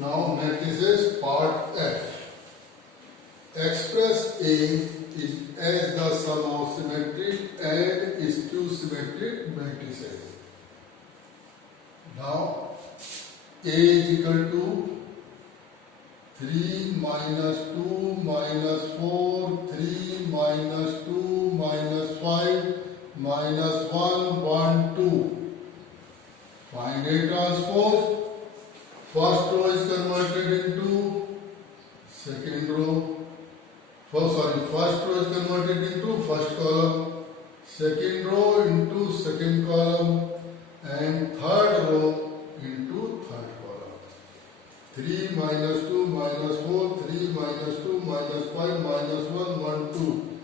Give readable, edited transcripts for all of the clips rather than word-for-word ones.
Now next is part F. Express A is as the sum of symmetric and skew symmetric matrices. Now A is equal to 3 minus 2 minus 4, 3 minus 2 minus 5 minus 1, 1, 2. Find A transpose. First row is converted into second row. First row is converted into first column. Second row into second column. And third row into third column. 3 minus 2 minus 4, 3 minus 2 minus 5 minus 1, 1, 2.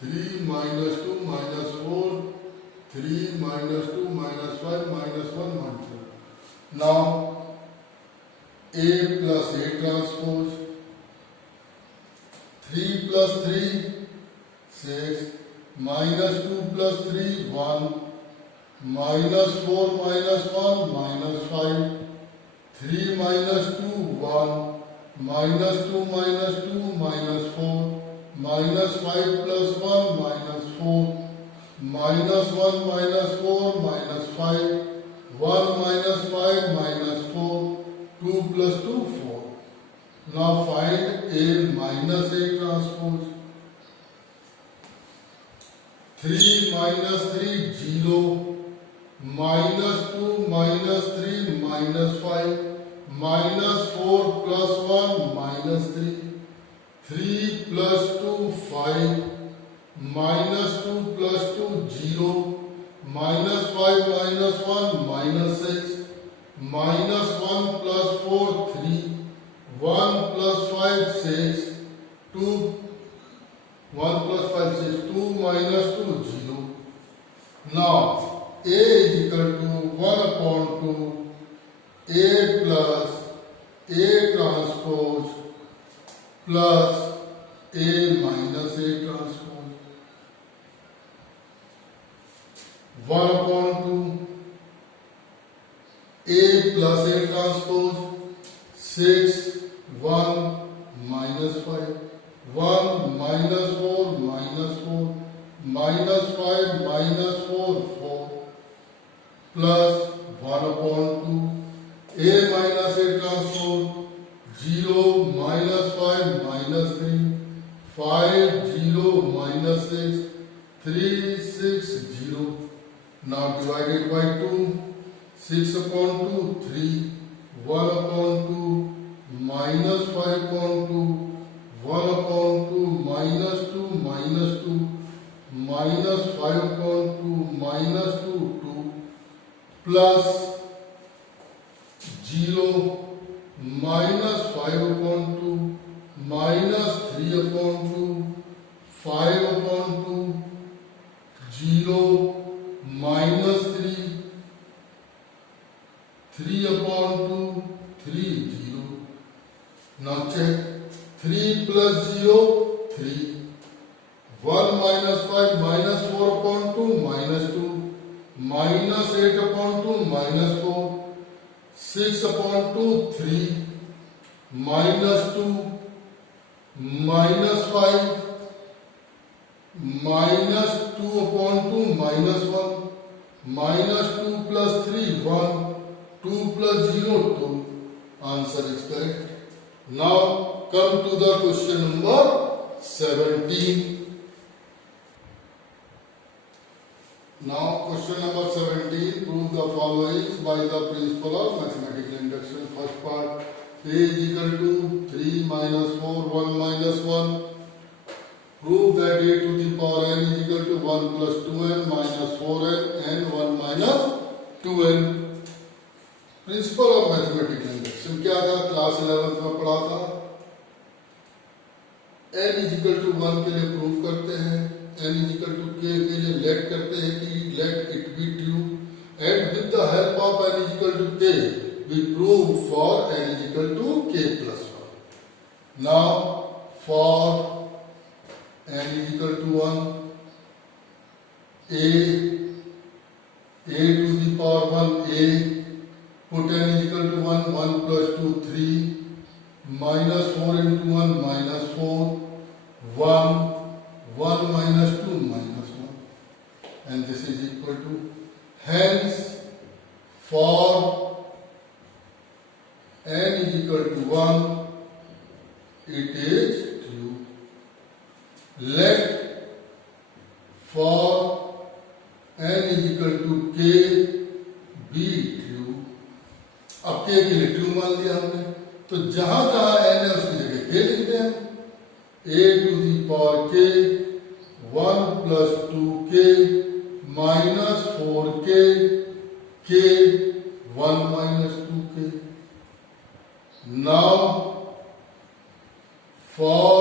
3 minus 2 minus 4, 3 minus 2 minus 5 minus 1, 1, 2. Now A plus A transpose. 3 plus 3, 6. Minus 2 plus 3, 1. Minus 4 minus 1, minus 5. 3 minus 2, 1. Minus 2 minus 2, minus 4. Minus 5 plus 1, minus 4. Minus 1 minus 4, minus 5. 1 minus 5, minus 4. 2 plus 2, 4. Now find A minus A transpose. 3 minus 3, 0. Minus 2 minus 3, minus 5. Minus 4 plus 1, minus 3. 3 plus 2, 5. Minus 2 plus 2, 0. Minus 5 minus 1, minus 6. Minus 1 plus 4, 3. 1 plus 5, 6. 2. 1 plus 5, 6. 2 minus 2, 0. Now, A is equal to 1 upon 2. A plus A transpose plus A minus A transpose. 1 upon 2. A plus A transpose. 6, 1, minus 5. 1 minus 4, minus 4. Minus 5, minus 4, 4. Plus 1 upon 2. A minus A transpose. 0, minus 5, minus 3. 5, 0, minus 6. 3, 6, 0. Now divided by 2. 6 upon 2, 3. 1 upon 2. Minus 5 upon 2. 1 upon 2. Minus 2, minus 2. Minus 5 upon 2. Minus 2, 2. Plus 0. Minus 5 upon 2. Minus 3 upon 2. 5 upon 2. 0. Minus 3. 3 upon 2. 3, 0. Now check. 3 plus 0, 3. 1 minus 5 minus 4 upon 2, minus 2. Minus 8 upon 2, minus 4. 6 upon 2, 3. Minus 2. Minus 5. Minus 2 upon 2, minus 1. Minus 2 plus 3, 1. 2 plus 0, 2. Answer is correct. Now come to the question number 17. Now question number 17. Prove the following by the principle of mathematical induction. First part. A is equal to 3 minus 4, 1 minus 1. Prove that A to the power n is equal to 1 plus 2n minus 4n and 1 minus 2n. Principle of mathematical induction क्या था? Class 11 में पढ़ा था. n is equal to 1 के लिए prove करते हैं. n is equal to k के लिए लेट करते हैं कि let it be true. And with the help of n is equal to k we prove for n is equal to k plus 1. Now for n is equal to 1, a to the power 1, a, put n is equal to 1, 1 plus 2, 3, n is equal to 1, it is true. Let for n is equal to k be true. अब k के लिए true मान लिया हमने, तो जहां जहां n है उसकी जगह k लिखते हैं. a to the power k 1 plus 2k minus 4k k 1 minus 2k. Now for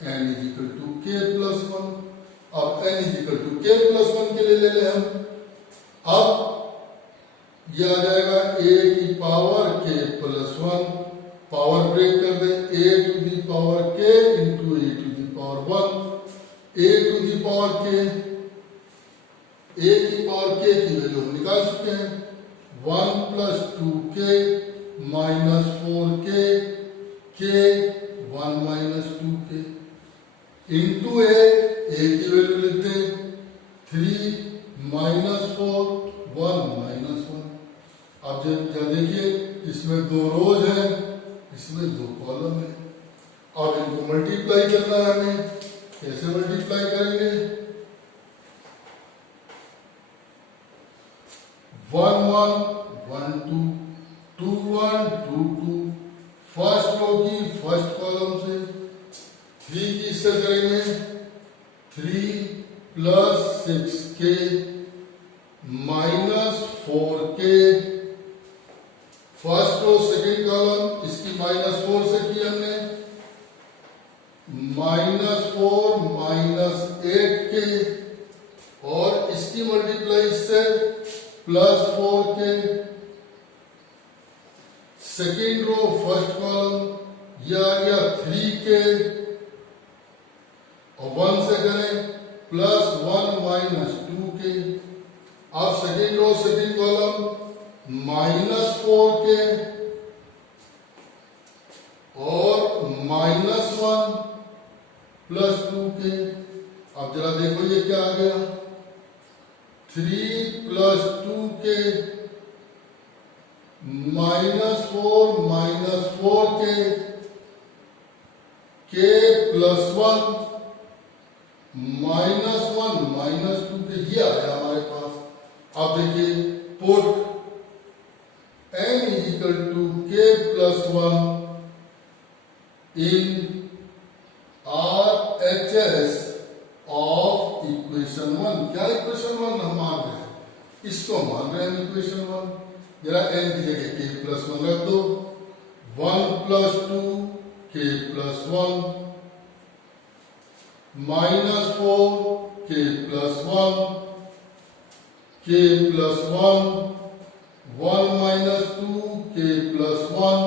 n is equal to k plus 1. अब n is equal to k plus 1 के लिए ले लें हम. अब यह आ जाएगा a की power k plus 1, power break कर दे, a to the power k into a to the power 1, a to the power k, a की पावर k की वैल्यू हम निकाल चुके हैं. 1 plus 2k minus 4k k 1 minus 2k into a की value लिखते हैं 3 minus 4 1 minus 1. अब जब देखिए इसमें दो रोज हैं, इसमें दो कॉलम है. अब इनको मल्टीप्लाई करना है हमें. कैसे मल्टीप्लाई करेंगे? 1 1 1 2 2 1 2 2. फर्स्ट रो की फर्स्ट कॉलम से 3 की इससे करेंगे 3 plus 6k minus 4k. First row second column इसकी माइनस 4 से की हमने, माइनस 4 माइनस 8k और इसकी मल्टीप्लाई से plus 4k. Second row first column यह आ गया 3k और 1 से करें प्लस 1 माइनस 2k. अब second row second column minus 4k और माइनस 1 प्लस 2k. अब जरा देखो ये क्या आ गया, 3 plus 2k minus 4 minus 4k k plus 1 minus 1 minus 2k. ये आया हमारे पास. अब देखिए put n is equal to k plus 1 in RHS of equation 1. क्या equation 1 हम मान रहे हैं? इसको मान रहे हैं equation 1. जरा n की जगह k plus 1 रख दो. 1 plus 2 k plus 1 minus 4 k plus 1 k plus 1 1 minus 2 k plus 1.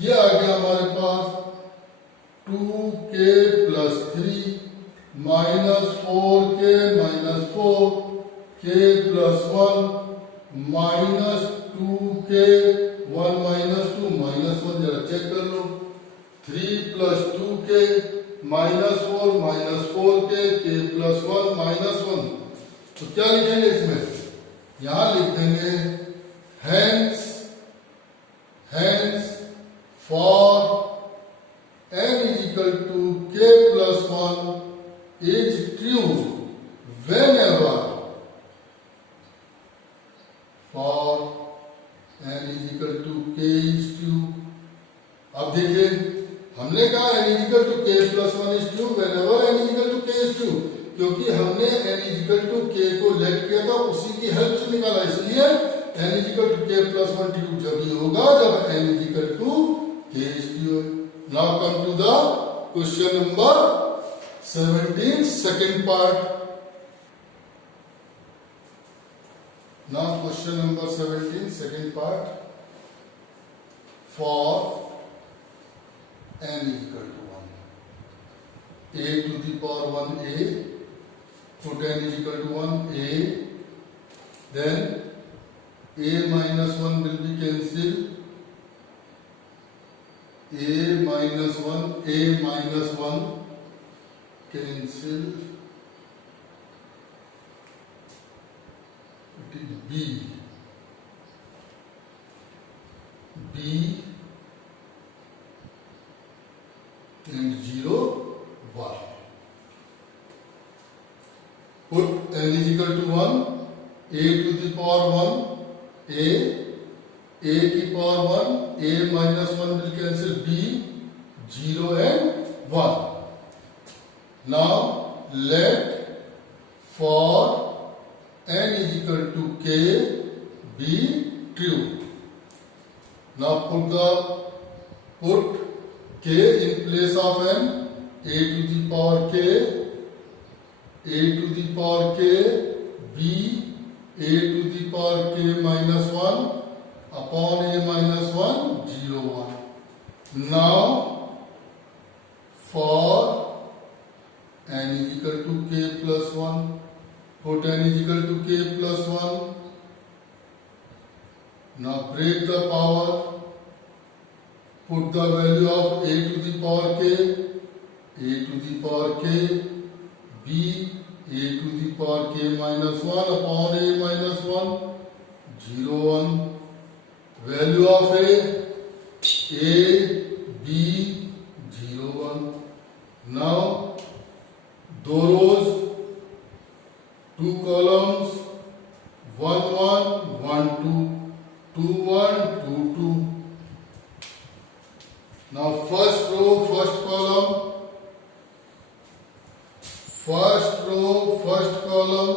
ये आ गया हमारे पास 2k plus 3 minus 4k minus 4 k plus 1 minus 2k 1 minus 2 minus 1. जरा चेक कर लो. 3 plus 2k minus 4 minus 4k k plus 1 minus 1. तो क्या लिखेंगे इसमें? यहां लिख देंगे hence for n is equal to k plus 1 is true whenever for n is equal to k is true. अब देखिए हमने कहा n is equal to k plus 1 is true whenever n is equal to k is true, क्योंकि हमने n is equal to k को late किया था, उसी की हेल्प से निकाला. इसलिए n is equal to k plus 1 true जब ही होगा जब n is equal to k is true. Now come to the question number 17, second part. Now question number 17, second part. For n is equal to 1, a to the power 1a, put n is equal to 1a, then a minus 1 will be cancelled, a minus 1 cancel, it is b. b and 0 1. Put n is equal to 1, a to the power 1, a की power 1, a minus 1 will cancel, b 0 and 1. Now let for n is equal to k be true. Now put k in place of n, a to the power k, a to the power k, b a to the power k minus 1 upon a minus 1, 0 1. Now for n is equal to k plus 1, put n is equal to k plus 1. Now break the power, put the value of a to the power k, a to the power k, b a to the power k minus 1 upon a minus 1, 0 1. Value of a b 0 1. Now 2 rows, 2 columns, 1 1 1 2, 2 1 2 2. Now first row, first column, first row, first column,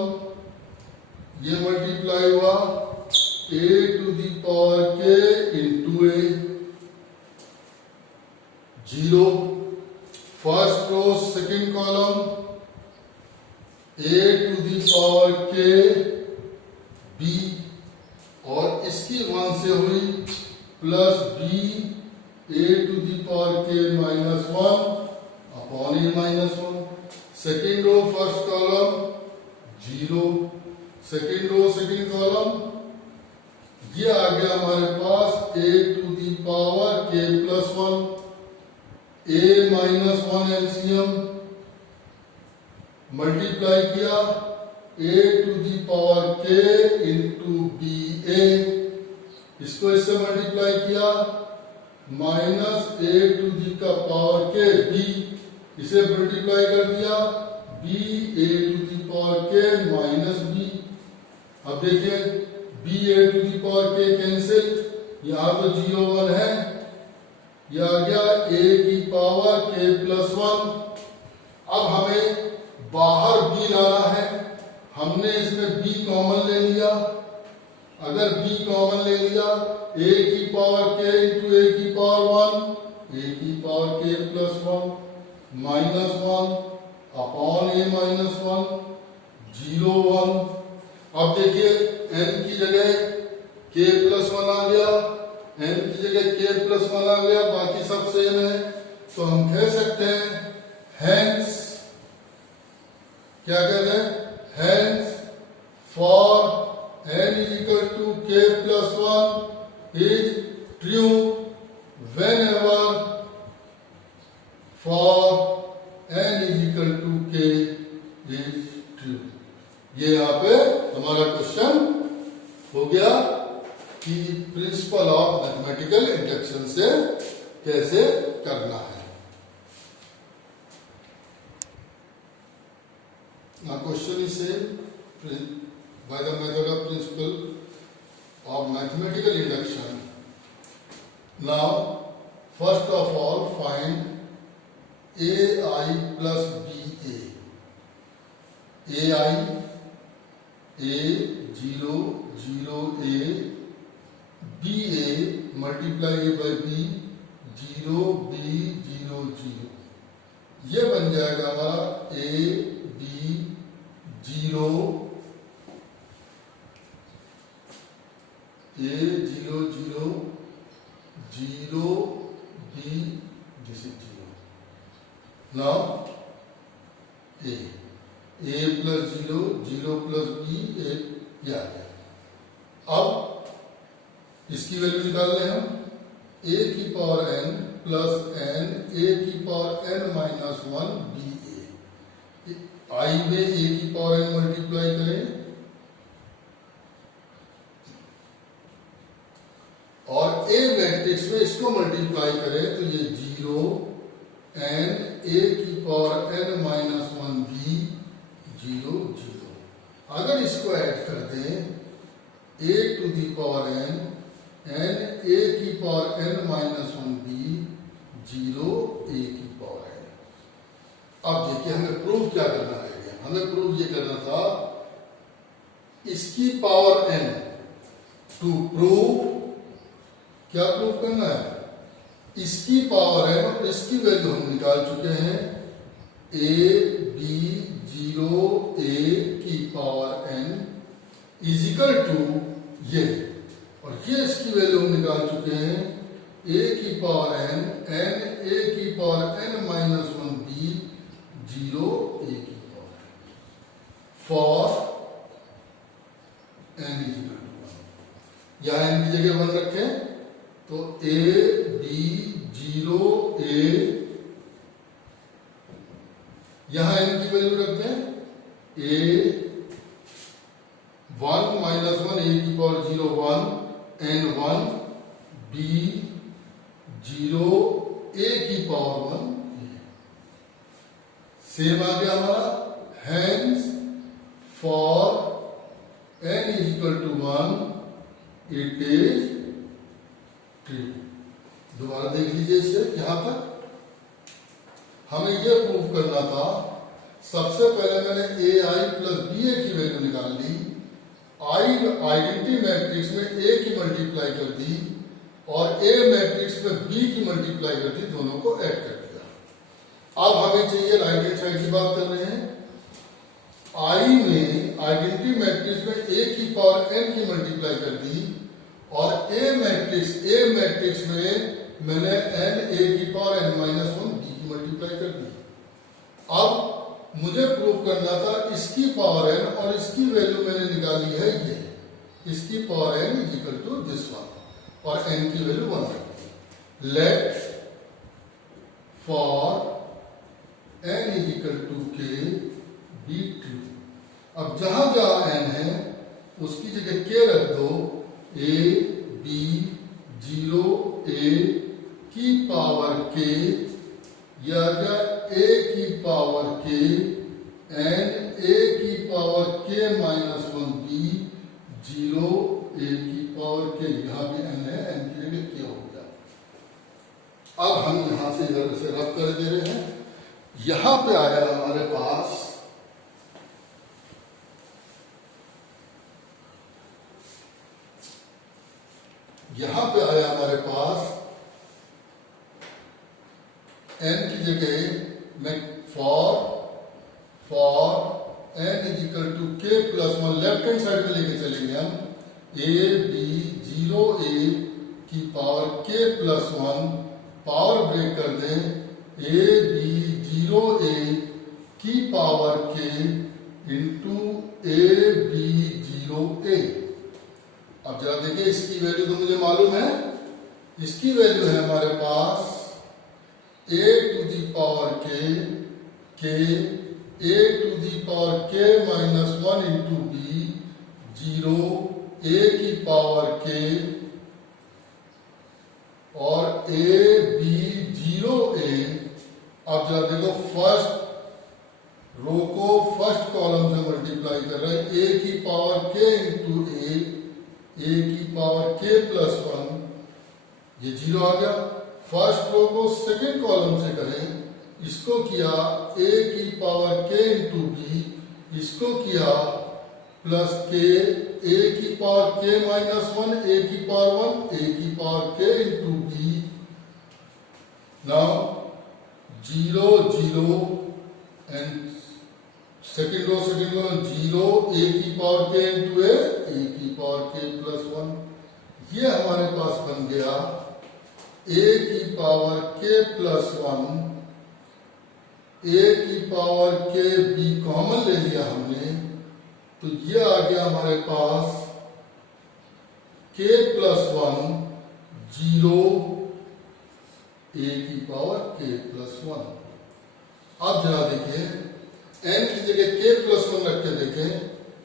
ये multiply हुआ a to the power k into a, 0. First row, second column, a to the power k b, और इसकी 1 से हुई plus b a to the power k minus 1 upon a minus 1. Second row, first column, 0. Second row, second column, ये आ गया हमारे पास a to the power k plus 1, a minus 1 LCM, multiply किया a to the power k into ba, इसको इससे multiply किया minus a to the का पावर k b, इसे मल्टीप्लाई कर दिया b a to the power k minus b. अब देखिए b a to the power k cancel, यहाँ तो 0 1 है, यह आ गया a की पावर k plus 1. अब हमें बाहर b लाना है, हमने इसमें b कॉमन ले लिया. अगर b कॉमन ले लिया, a की पावर k इंटू a की पावर 1, a की power k plus 1 minus 1 upon a minus 1, 0 1. अब देखिए n की जगह k plus 1 आ गया, n की जगह k plus 1 आ गया, बाकी सब सेम है. तो हम कह सकते हैं hence, क्या कह रहे हैं, hence for n is equal to k plus 1 is true whenever for n is equal to k is true. ये यहाँ पे हमारा क्वेश्चन हो गया कि प्रिंसिपल ऑफ मैथमेटिकल इंडक्शन से कैसे करना है. Now question is same by the method of principle of mathematical induction. Now first of all find ai plus ba. ai a 0 0 a ba multiply a by b 0 b 0 0. ये बन जाएगा हमारा a b 0 a 0 0 0 b, this is 0. Now a plus 0 0 plus b a, ये आ गया. अब इसकी value निकाल लें हम, a की power n plus n a की power n minus 1 b a. i में a की पावर n मल्टीप्लाई करें और a मैट्रिक्स में इसको मल्टीप्लाई करें तो ये 0 n a की पावर n माइनस 1 b 0 0। अगर इसको ऐड कर दें a to the power n n a की power n minus 1 b 0 a की पावर n। अब देखिए हमें प्रूव क्या करना है, हमें प्रूव ये करना था इसकी पावर n टू प्रूव, क्या प्रूव करना है, इसकी पावर n और इसकी वैल्यू हम निकाल चुके हैं a b 0 a की पावर n इजिकल टू ये, और ये इसकी वैल्यू हम निकाल चुके हैं a की पावर n n a की power n minus 1 b 0 a की power for n is equal to 1। यहां n की जगह 1 रखें तो a b 0 a, यहां n की वैल्यू रखते हैं a 1 माइनस 1 a की पावर 0 1 n 1 b 0 a की पावर 1 सेम आ गया हमारा। Hence for n is equal to 1 it is true. दोबारा देख लीजिए इसे, यहां तक हमें यह प्रूव करना था। सबसे पहले मैंने ai प्लस ba की वैल्यू निकाल ली, आइडेंटिटी मैट्रिक्स में a की मल्टीप्लाई कर दी और a मैट्रिक्स में b की मल्टीप्लाई कर दी, दोनों को ऐड कर दिया। अब हमें चाहिए राइट हैंड साइड की बात कर रहे हैं। I में आइडेंटिटी मैट्रिक्स में a की पावर n की मल्टीप्लाई कर दी और a मैट्रिक्स में मैंने n a की पावर n माइनस 1 b की मल्टीप्लाई कर दी। अब मुझे प्रूव करना था इसकी पावर n और इसकी वैल्यू मैंने निकाली है ये, इसकी power n is equal to this one और n की वैल्यू 1 रखी। Let for n is equal to k be true. अब जहां जहां n है उसकी जगह k रख दो, a b 0 a की पावर k, या a की पावर k n a की power k minus 1 b 0 a की पावर k, यहां भी n है, n की जगह k हो गया। अब हम यहां से इधर से रब कर दे रहे हैं। यहां पे आया हमारे पास n की जगह मैं for n is equal to k plus 1 left hand side में लेके चलेंगे हम, a b 0 a की power k plus 1, power break कर दें, a b 0 a की power k into a b 0 a। अब जरा देखिए इसकी वैल्यू तो मुझे मालूम है, इसकी वैल्यू है हमारे पास a to the power k a to the power k minus 1 into b 0 a की पावर k और a b 0 a। अब जरा देखो फर्स्ट रो को फर्स्ट कॉलम से मल्टीप्लाई कर रहे हैं, a की पावर k इंटू a की पावर k प्लस 1, ये 0 आ गया। फर्स्ट रो को सेकंड कॉलम से करें, इसको किया a की पावर k इंटू b, इसको किया प्लस k a की पावर k माइनस 1 a की पावर 1 a की power k into b। Now 0 0 and second row 0 a की पावर k इंटू a की पावर k प्लस 1। ये हमारे पास बन गया a की पावर k प्लस 1, a की पावर k b कॉमन ले लिया हमने, तो ये आ गया हमारे पास k प्लस 1 0 a की पावर k प्लस 1। अब जरा देखिए n की जगह k प्लस 1 रख के देखें,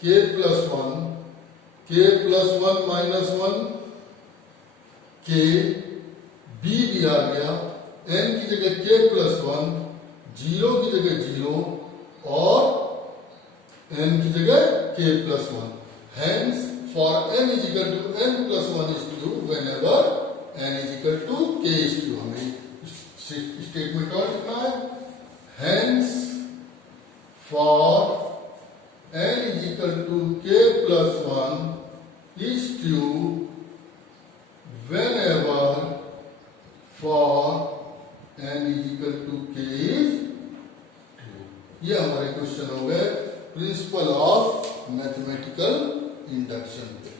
k plus 1 minus 1 k B भी आ गया, n की जगह k प्लस 1, 0 की जगह 0 और n की जगह k plus 1. Hence, for n is equal to n plus 1 is true whenever n is equal to k is true. हमें स्टेटमेंट और लिखना है. Hence, for n is equal to k plus 1 is true whenever for n is equal to k is true. ये हमारे question हो गए principle of mathematical induction पे.